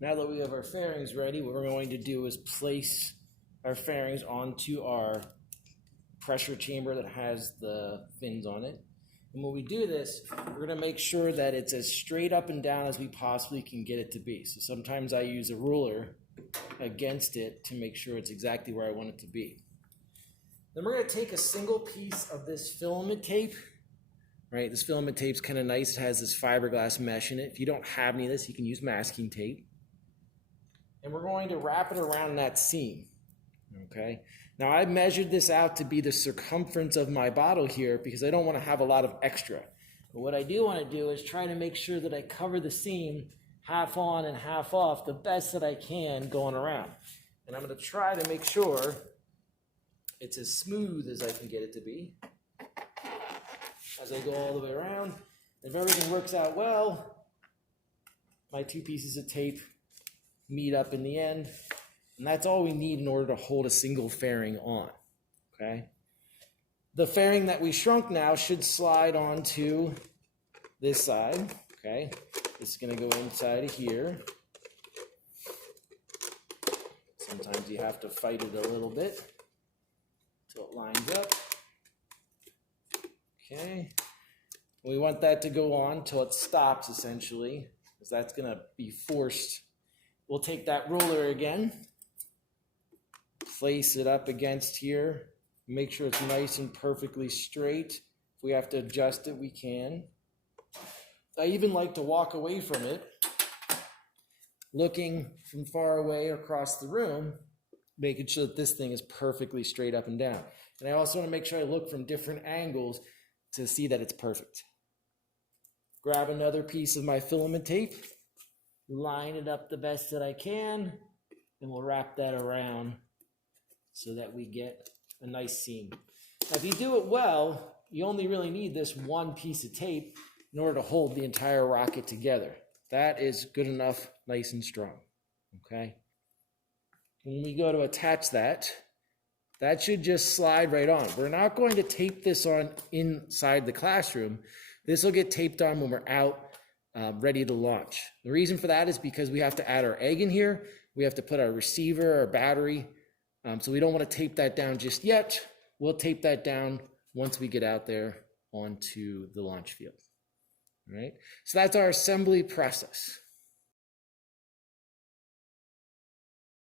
Now that we have our fairings ready, what we're going to do is place our fairings onto our pressure chamber that has the fins on it. And when we do this, we're going to make sure that it's as straight up and down as we possibly can get it to be. So sometimes I use a ruler against it to make sure it's exactly where I want it to be. Then we're going to take a single piece of this filament tape. Right, this filament tape's kind of nice. It has this fiberglass mesh in it. If you don't have any of this, you can use masking tape. And we're going to wrap it around that seam. Okay. Now I measured this out to be the circumference of my bottle here because I don't want to have a lot of extra. But what I do want to do is try to make sure that I cover the seam half on and half off the best that I can going around. And I'm going to try to make sure it's as smooth as I can get it to be as I go all the way around. If everything works out well, my two pieces of tape meet up in the end. And that's all we need in order to hold a single fairing on, okay? The fairing that we shrunk now should slide onto this side, okay? It's gonna go inside of here. Sometimes you have to fight it a little bit until it lines up. Okay, we want that to go on till it stops essentially, because that's gonna be forced. We'll take that ruler again, place it up against here, make sure it's nice and perfectly straight. If we have to adjust it, we can. I even like to walk away from it, looking from far away across the room, making sure that this thing is perfectly straight up and down. And I also want to make sure I look from different angles to see that it's perfect. Grab another piece of my filament tape, line it up the best that I can, and we'll wrap that around so that we get a nice seam. Now, if you do it well, you only really need this one piece of tape in order to hold the entire rocket together. That is good enough, nice and strong, okay? When we go to attach that, that should just slide right on. We're not going to tape this on inside the classroom. This will get taped on when we're out, ready to launch. The reason for that is because we have to add our egg in here. We have to put our receiver, our battery. So we don't want to tape that down just yet. We'll tape that down once we get out there onto the launch field. All right? So that's our assembly process.